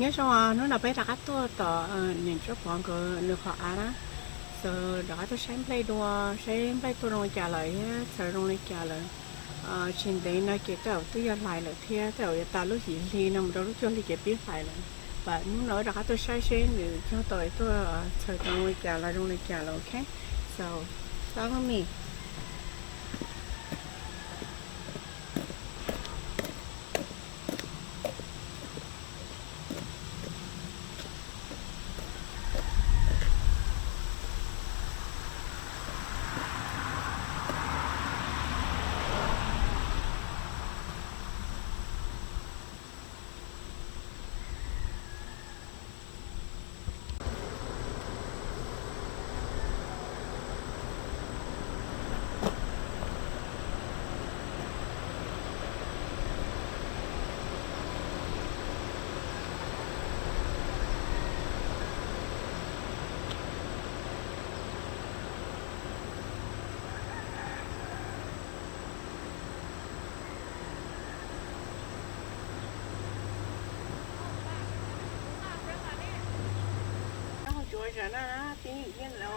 nhớ sao nó là bé đặt tôi tờ nhìn cho bọn cái nước họ á giờ đó tôi sáng play tôi rồi trả lời giờ rồi trả lời trên đấy nó cái tàu tôi giờ lại là thế tàu ta lúc gì thì nằm đó lúc cho thì cái biết phải là và nó đó tôi sáng để cho tôi giờ rồi trả lời ok so follow me. Georgia na pinigyan lo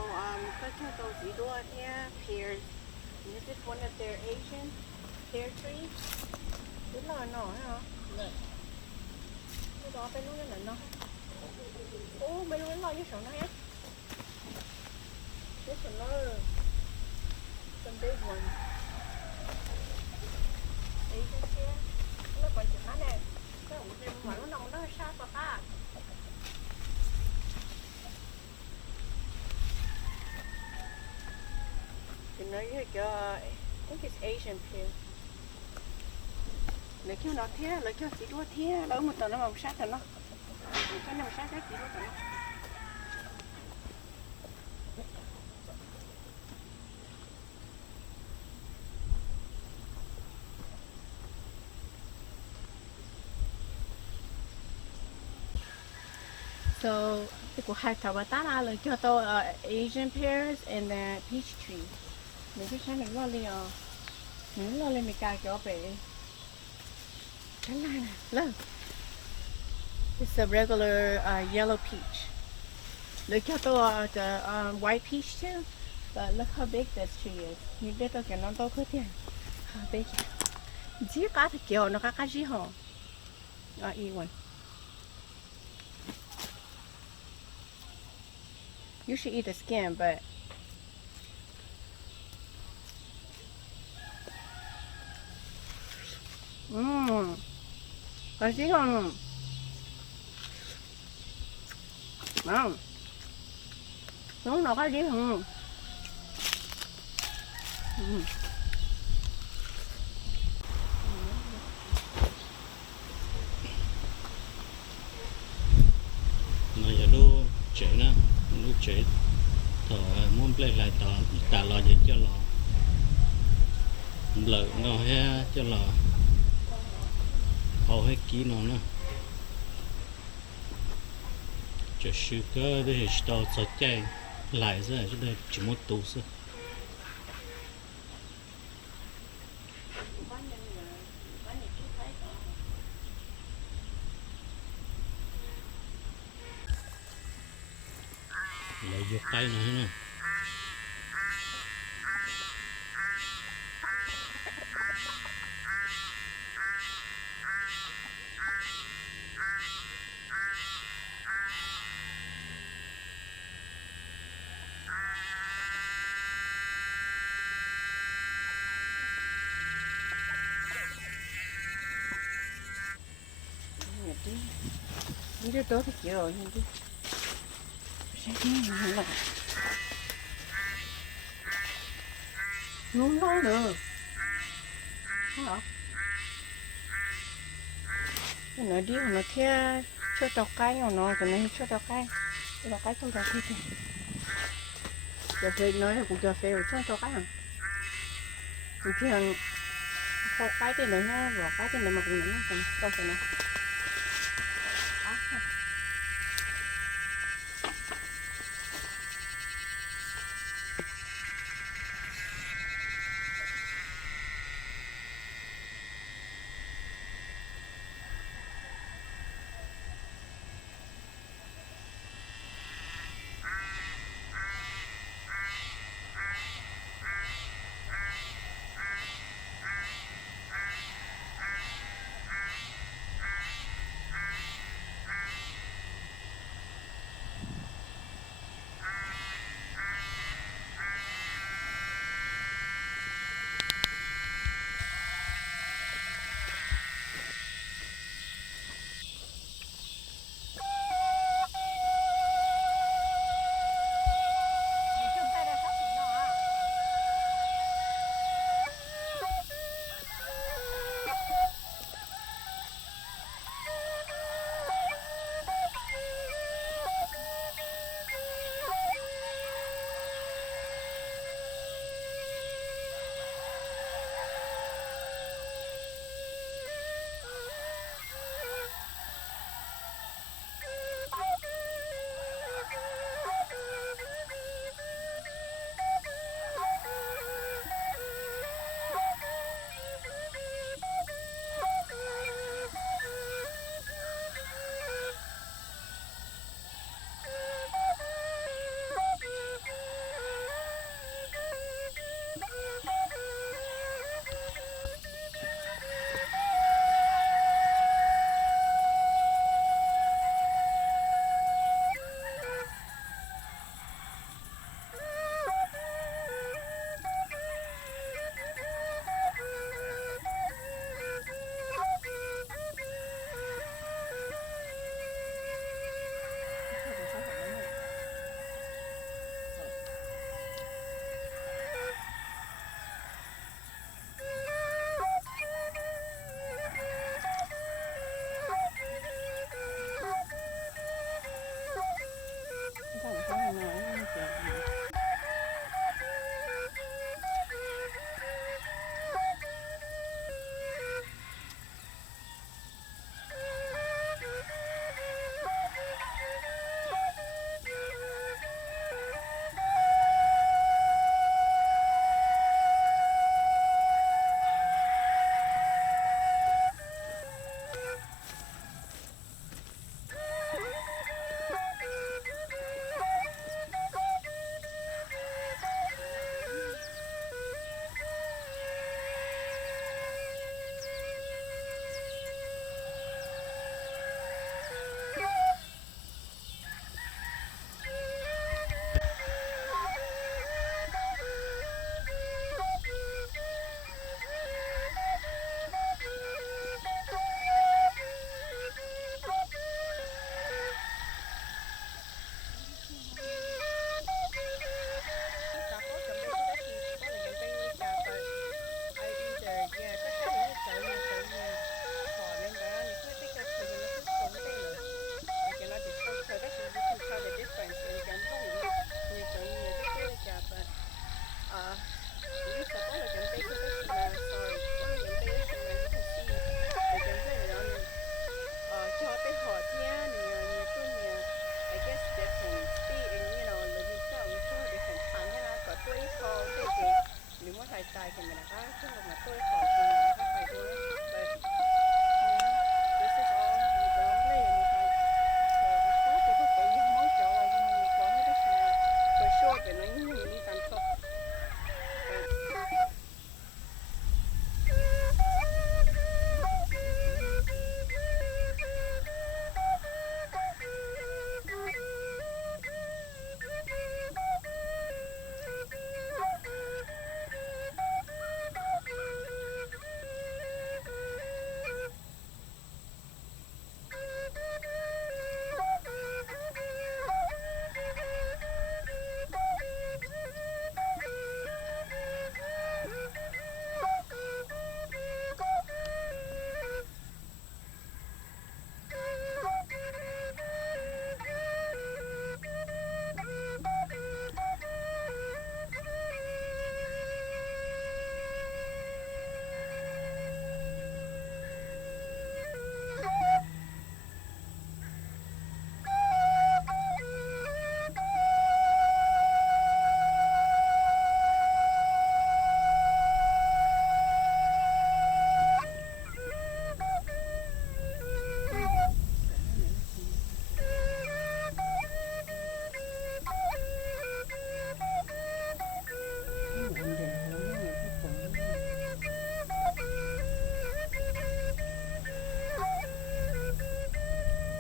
kasi to zero niya pears. This is one of their Asian pear trees. Đúng là nó hả? Look. Cái đó bênนู้นlà nó. Ô, bênนู้นlo với sổ nó hết. This one no. Some big one. Asian pear. Nó còn chữ nó nè. Cái ủ trên mà nó nông nó sát vào ta. Thì nói với cho I think it's Asian pear. Lấy kêu nó thế, lấy kêu chỉ đua thế, lấy một tờ nó màu sát tờ nó. Cái này sát chỉ đua tờ nó. So, cái của hai thảo bà tá là lấy cho tôi Asian pears and then peach tree. Mình cứ sáng mình lo liền, mình lo lên mình cài cho bé. Cái này nè, look. It's a regular yellow peach. Look at the white peach too. But look how big this tree is. Nhìn đây tôi cái nó to cơ tiền. How big? Chỉ cá thì kiểu nó cá gì hả? Eat one. You should eat the skin, but cái gì không? Không. Nó cái gì không? Mà giờ đu chế nè, đu chế thở muốn play lại tả lò gì cho lò lợn nó he cho lò hầu hết kỹ nó nè cho sư cơ để tao cho chạy lại rồi cho đây chỉ một tủ thôi lấy vô tay nó nè Ini tu tu kira ni tu. Saya ni lah. Ngon lắm rồi. Hả? Cái nó đi nó theo cho tao cái nó cái này cho tao cái tôi ra cái gì. Giờ phê nói là cũng giờ phê rồi cho tao cái à. Cũng chỉ là không cái thì nữa nha, bỏ cái thì nữa mà cũng nữa còn không phải nữa.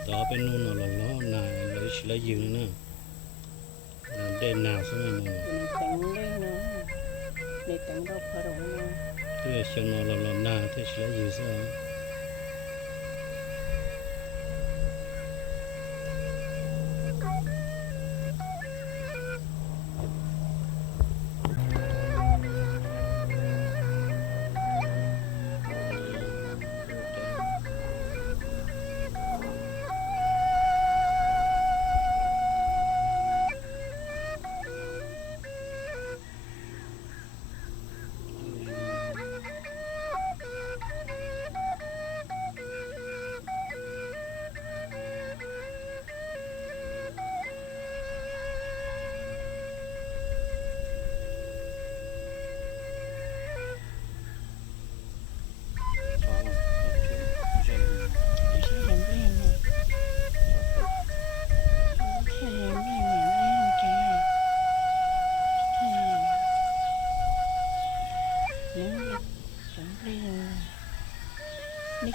ต่อเป็นนู่นน่ะล้อนาเลยชิลยืนนะเดินนาซะหน่อยนึง mình tính đây nữa để tính đâu phải đâu nữa ตัวเชียงนอล้อนาที่ชิลยืนซะ นี่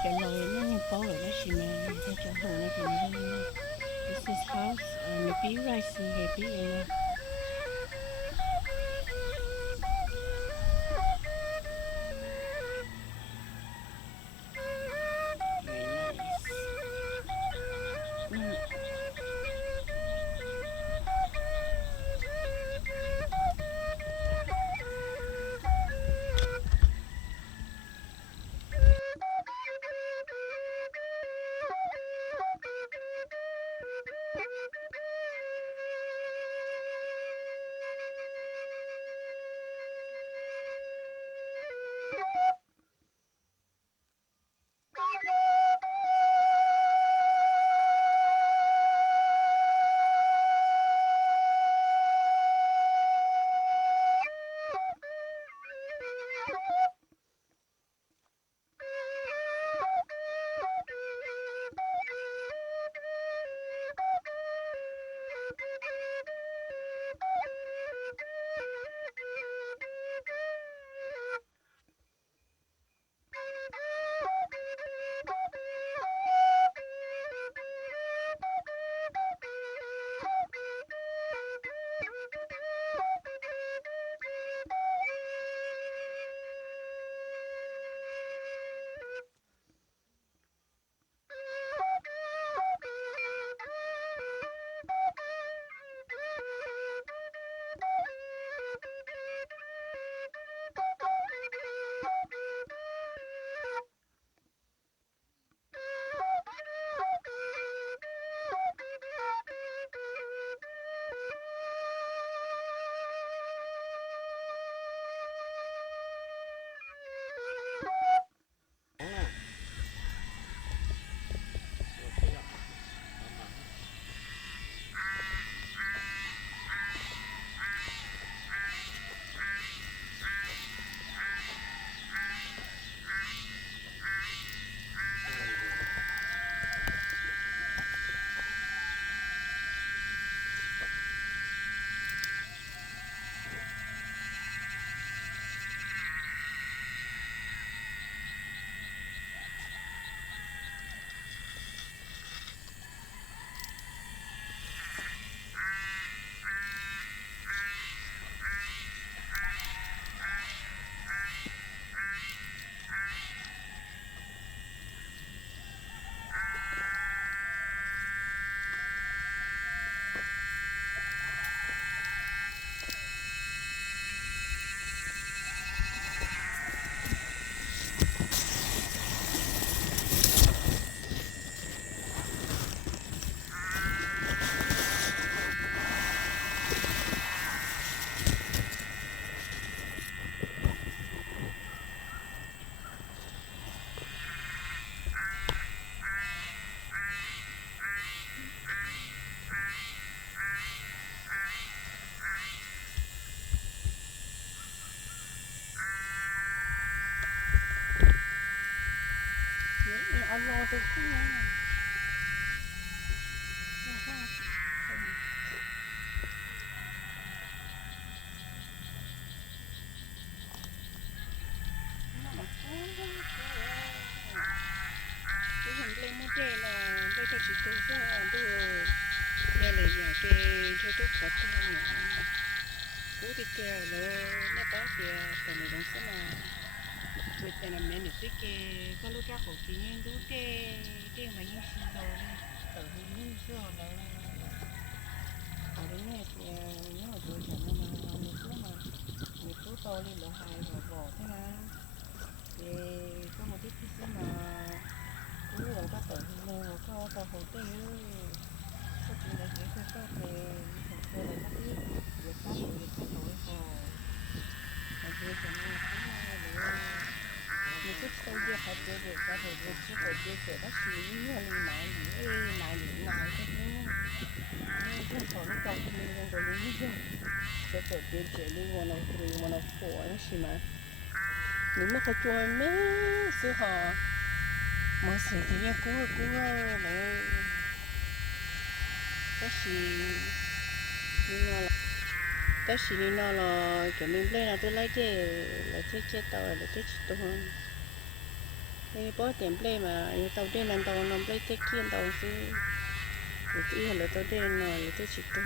cái lối nó như bao rồi đó chị mẹ cho chỗ hồ này thì mình đây this is house maybe rice maybe Allah tu cái hình lên một đề là đây là chỉ tôi sẽ tôi giờ này giờ cái cho tôi khó tôi nhỉ cú đi chơi rồi nó có kìa tại này cũng sẽ mà với tại là mình được cái có lúc ra khẩu cái những lúc cái mà những gì rồi tự những gì rồi là ở đây này thì nhớ là tôi chẳng nên là mình cứ to lên là hai và bỏ thế nào thì có một cái gì mà cũng là có tự nhiên có tao hỗ trợ có chuyện là chuyện khác khác thì tôi là các cái việc khác đổi hồ và việc của mình cũng là mình cứ xây dựng hạt điều được có thể được chứ phải điều sẽ bác sĩ như là này cái những số nó còn mình còn có những gì sẽ phải điều trị đi one of three one of four nó xí mà nếu mà có chơi mấy sự họ mà sự thì em cú này cái gì nhưng mà cái gì nó là kiểu mình lên là tôi lấy cái là cái tàu là cái tàu hơn cái bó tiền play mà tàu đen là tàu nó play cái kia tàu chứ cái là tàu đen là cái chỉ tàu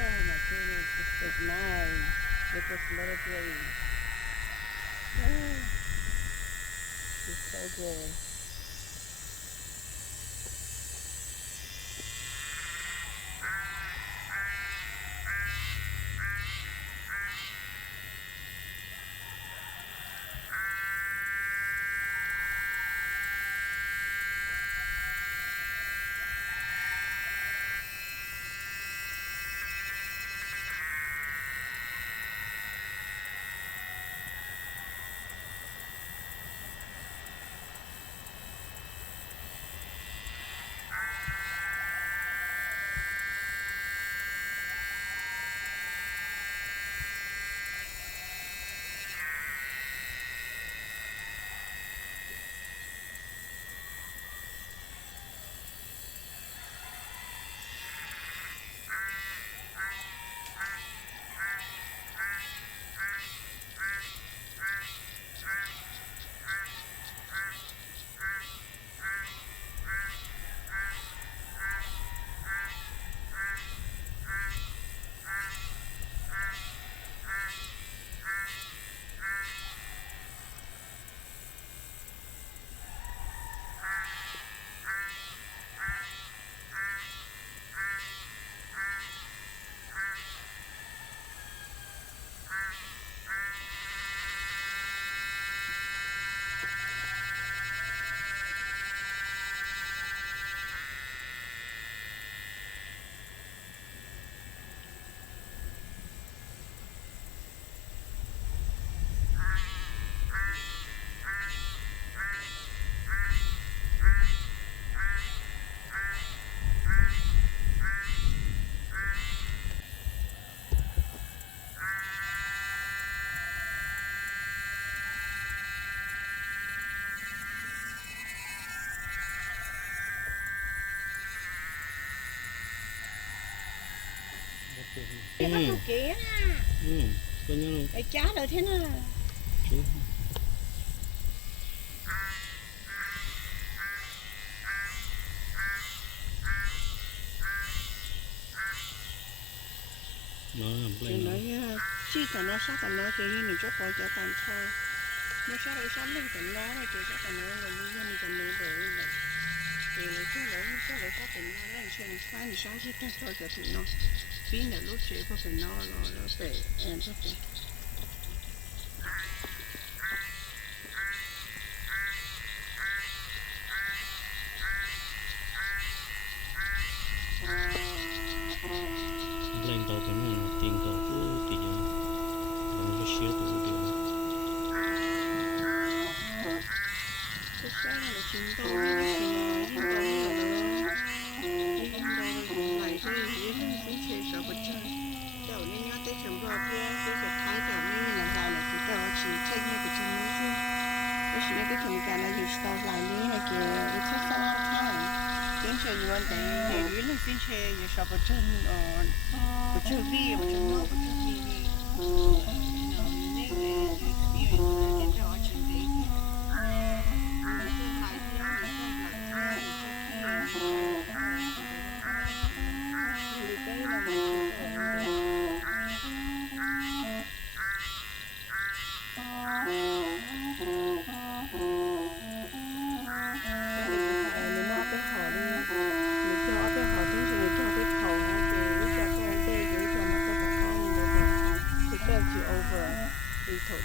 oh my goodness this is mine with this little blade it's so good cái bắt nó kia có nhớ cái chá rồi thế nào chú nó làm thì play nó nói chỉ cần nó sát cần nó cái như mình chốt khỏi cho tàn thôi nó sát rồi sát lên cần nó rồi chỉ sát cần nó rồi như mình cần nó rồi thì lấy chút lấy sát cần nó lên trên phá thì sát chỉ tách thôi thì nó pin là lúc chế có phải nó phải em rất là lên tàu cái nó tiền tàu của thì giờ còn có xíu tụ điều cái sáng là chúng tôi chúng tôi là chúng tôi lại cái gì nó cũng chơi sợ bật chơi đầu nên nhớ tới chúng tôi kia cái sẽ thái đầu nên là lại là chúng tôi chỉ chơi như cái chúng nó chứ cái sự cái chúng ta là dùng tàu lại như này kia it takes a long time tiếng chơi như vậy để dưới lên tiếng chơi như sợ bật chơi bật chơi vi bật chơi nó bật chơi vi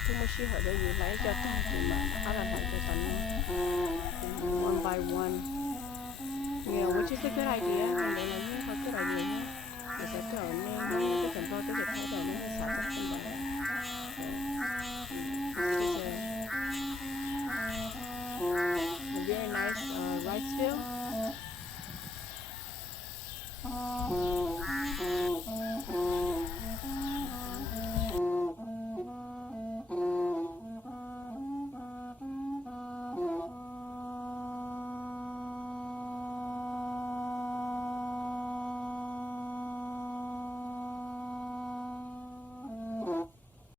Too much here, they you like that thing, I don't like that one by one. You know, which is a good idea, and then I think a good idea. Is that go and then cái phần to tới việc thay đổi nó sẽ sản xuất không phải